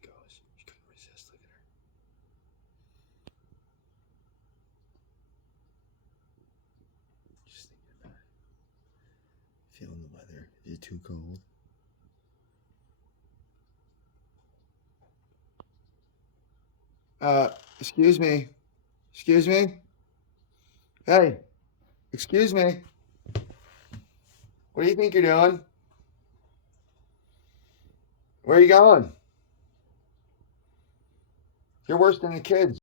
she goes. She couldn't resist. Look at her. Just thinking about it. Feeling the weather. Is it too cold? Excuse me. Excuse me. Hey, excuse me. What do you think you're doing? Where are you going? You're worse than the kids.